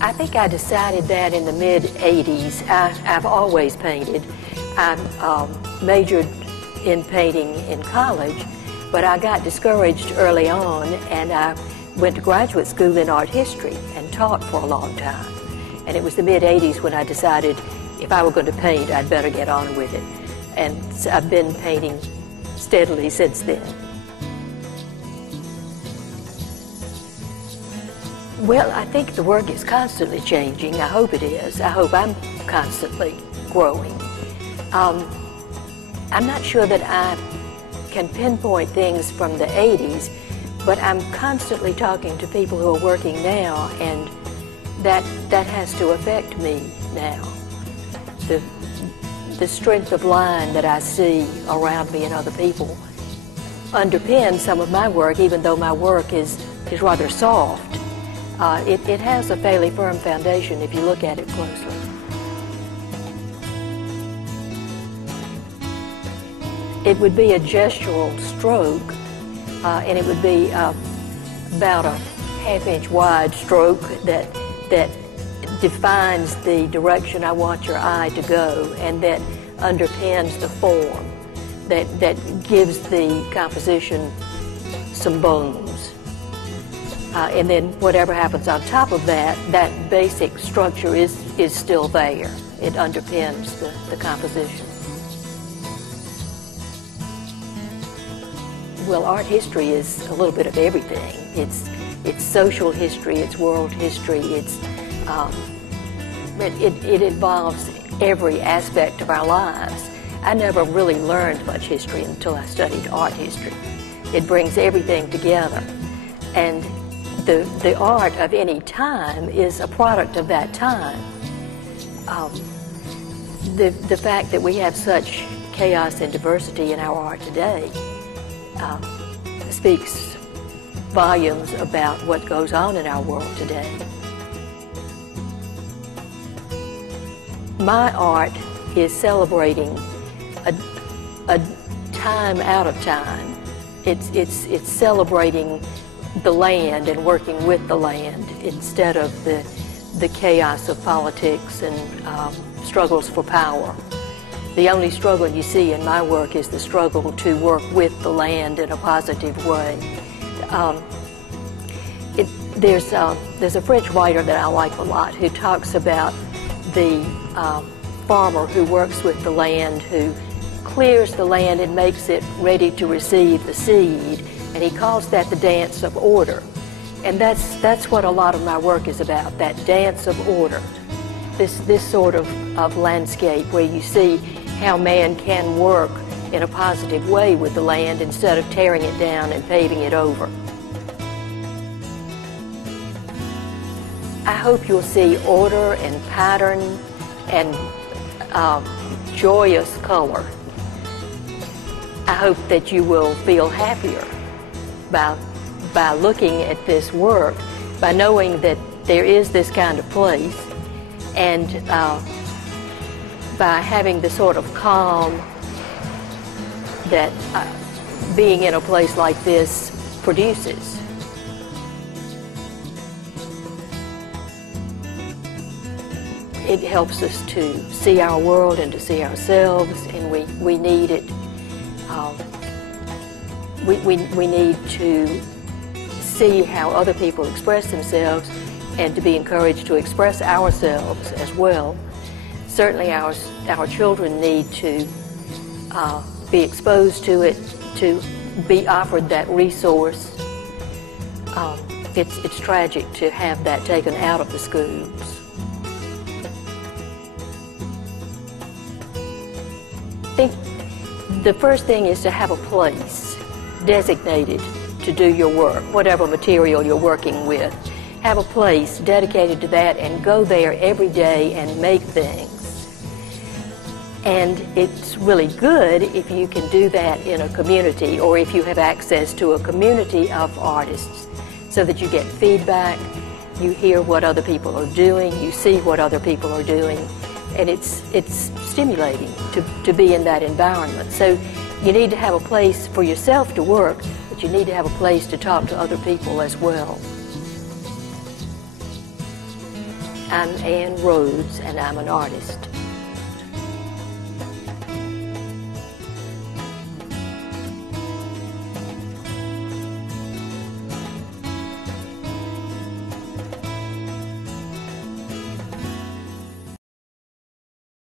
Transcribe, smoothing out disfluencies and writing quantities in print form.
I think I decided that in the mid-'80s. I've always painted. I majored in painting in college, but I got discouraged early on, and I went to graduate school in art history and taught for a long time. And it was the mid-'80s when I decided if I were going to paint, I'd better get on with it. And I've been painting steadily since then. Well, I think the work is constantly changing. I hope it is. I hope I'm constantly growing. I'm not sure that I can pinpoint things from the '80s, but I'm constantly talking to people who are working now, and that has to affect me now. The strength of line that I see around me and other people underpins some of my work, even though my work is rather soft. It has a fairly firm foundation if you look at it closely. It would be a gestural stroke, and it would be about a half-inch wide stroke that defines the direction I want your eye to go, and that underpins the form, that gives the composition some bones. And then whatever happens on top of that, that basic structure is still there. It underpins the composition. Well, art history is a little bit of everything. It's social history, it's world history, it involves every aspect of our lives. I never really learned much history until I studied art history. It brings everything together. And the art of any time is a product of that time. The fact that we have such chaos and diversity in our art today speaks volumes about what goes on in our world today. My art is celebrating a time out of time. It's celebrating the land and working with the land instead of the chaos of politics and struggles for power. The only struggle you see in my work is the struggle to work with the land in a positive way. There's a French writer that I like a lot who talks about the farmer who works with the land, who clears the land and makes it ready to receive the seed, and he calls that the dance of order. And that's what a lot of my work is about, that dance of order. This sort of landscape where you see how man can work in a positive way with the land instead of tearing it down and paving it over. I hope you'll see order and pattern and joyous color. I hope that you will feel happier by looking at this work, by knowing that there is this kind of place, and by having the sort of calm that being in a place like this produces. It helps us to see our world and to see ourselves, and we need it. We need to see how other people express themselves and to be encouraged to express ourselves as well. Certainly our children need to be exposed to it, to be offered that resource. It's tragic to have that taken out of the schools. I think the first thing is to have a place designated to do your work, whatever material you're working with. Have a place dedicated to that and go there every day and make things. And it's really good if you can do that in a community, or if you have access to a community of artists, so that you get feedback, you hear what other people are doing, you see what other people are doing, and it's stimulating to be in that environment. So you need to have a place for yourself to work, but you need to have a place to talk to other people as well. I'm Ann Rhodes, and I'm an artist.